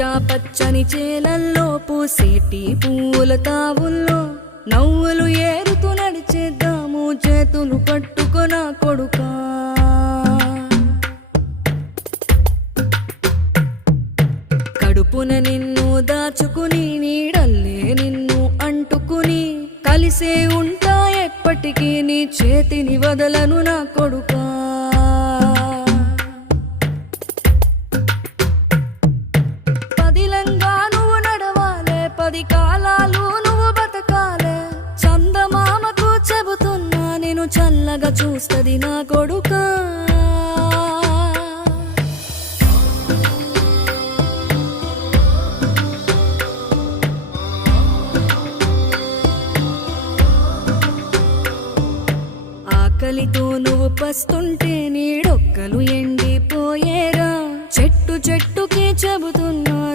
పచ్చా పచ్చని చేలల్లో పూసేటి పూల తావుల్లో నవ్వులు ఏరుతూ నడిచేద్దాము చేతులు పట్టుకొన కొడుకా. కడుపున నిన్ను దాచుకుని నీడల్లే నిన్ను అంటుకుని కలిసే ఉంటా ఎప్పటికీ నీ చేతిని వదలను నా కొడుకా. పదిలంగా నువ్వు నడవాలే, 10 కాలాలు నువ్వు బతకాలే. చందమామకు చెబుతున్నా నేను చల్లగా చూస్తది నా కొడుకా. ఆకలితో నువ్వు పస్తుంటే నీడొక్కలు ఎండిపోయేరా. చెట్టు చెట్టుకి చెబుతున్నా